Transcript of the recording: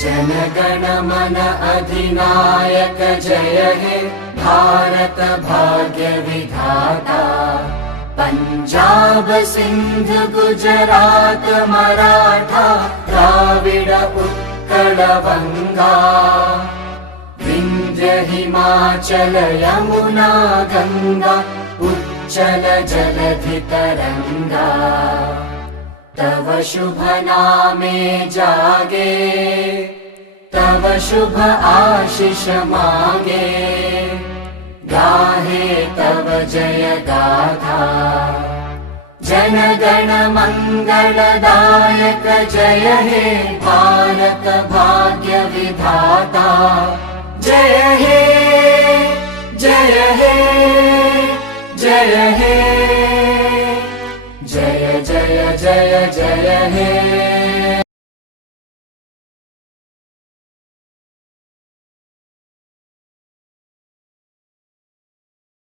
जनगण मन अधिनायक जय हे भारत भाग्य विधाता। पंजाब सिंध गुजरात मराठा द्राविड उत्कल बंगा। विंध्य हिमाचल यमुना गंगा उच्चल जलधि तरंगा। तव शुभ नामे जागे तव शुभ आशीष मांगे। गाहे तव जय गाथा जनगण मंगलदायक जय हे भारत भाग्य विधाता। जय हे जय हे जय हे जय जय जय जय हे।